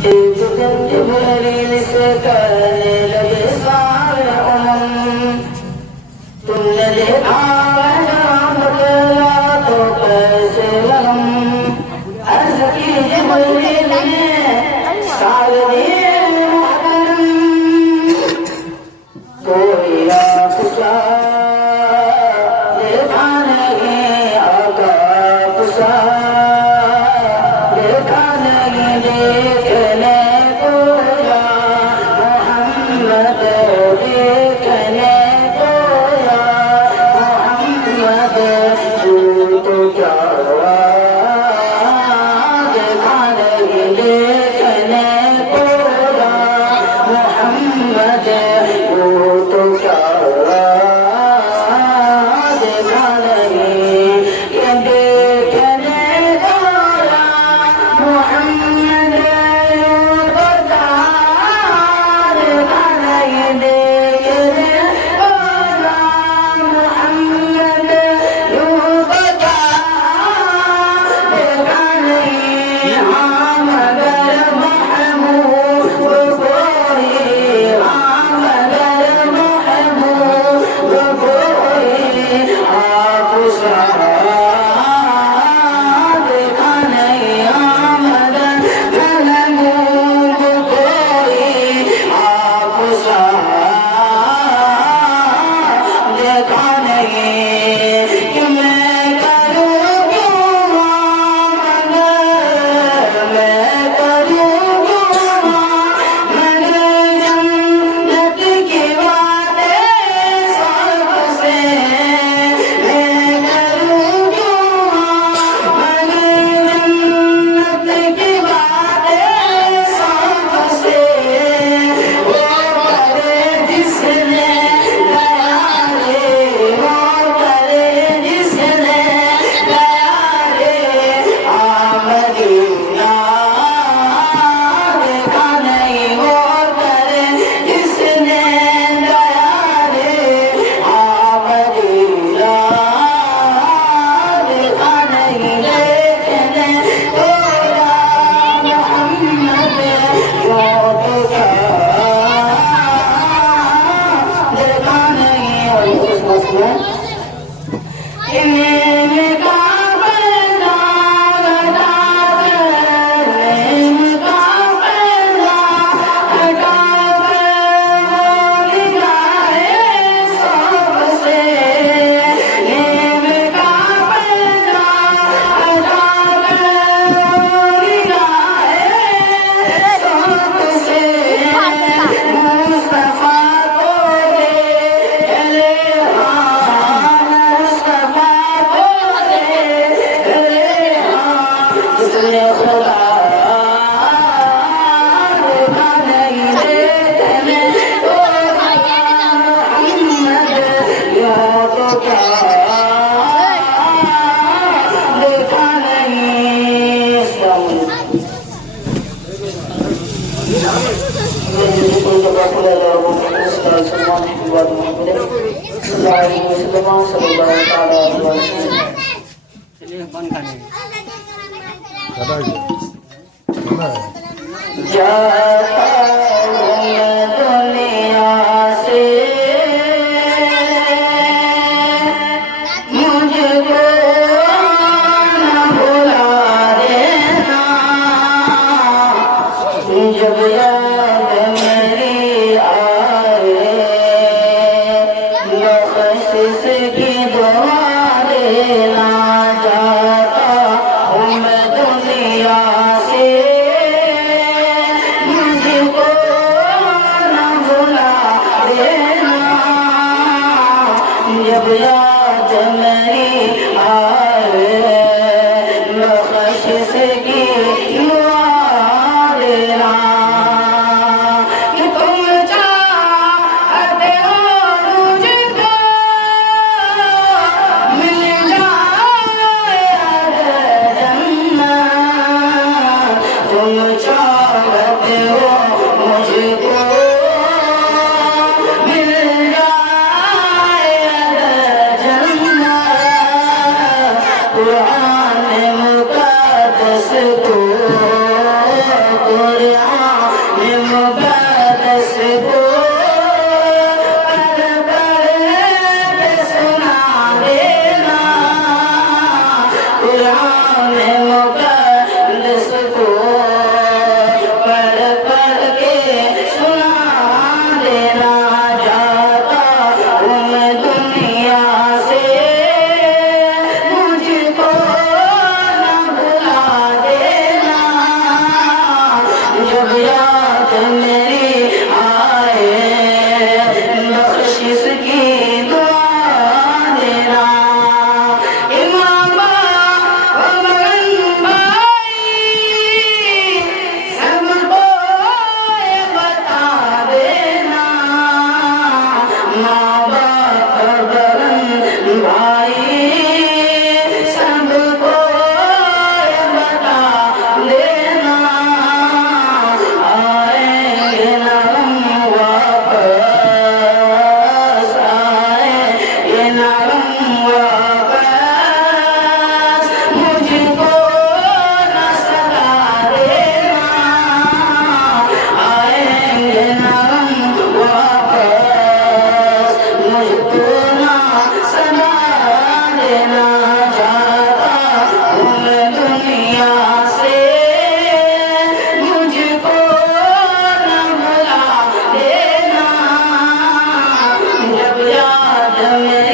एक दिन जिब्रील से कहने लगे सारे तुमने देखा बदला तो कैसे लगम अर्ज की जिब्रील ने सारे कोई पूछा देखा नहीं आका पूछा देखा नहीं देखने को या मोहम्मद देखने को या मोहम्मद तू तो क्या हुआ देखा नहीं देखने को या मोहम्मद तो क्या देखा नहीं ये देखने वाला मोहम्मद बता देखा नहीं देखने वाला मोहम्मद बता देखा नहीं हाँ मगर महमूद कोई देखा नहीं आमद महमूद कोई आप देखा नहीं कि मैं करूँ क्यों मैं करूँ क्यों मगर जन्नत की बातें सबसे कुरान मुक़द्दस को पढ़ पढ़ के सुना देना कुरान मुक़द्दस को पढ़ पढ़ के सुना देना जाता हूँ मैं दुनिया से मुझको न भुला देना जब याद मेरी आए बख्शिश की दुआ देना इमाम अमन भाई सबको ये बता देना माँ बाप बहन भाई सबको ये बता देना आएंगे न हम वापस आएंगे न हम वापस मुझको न सता देना आएंगे न हम वापस मुझको न सता देना चाहता हूँ मैं दुनिया से मुझको न भुला देना जब याद में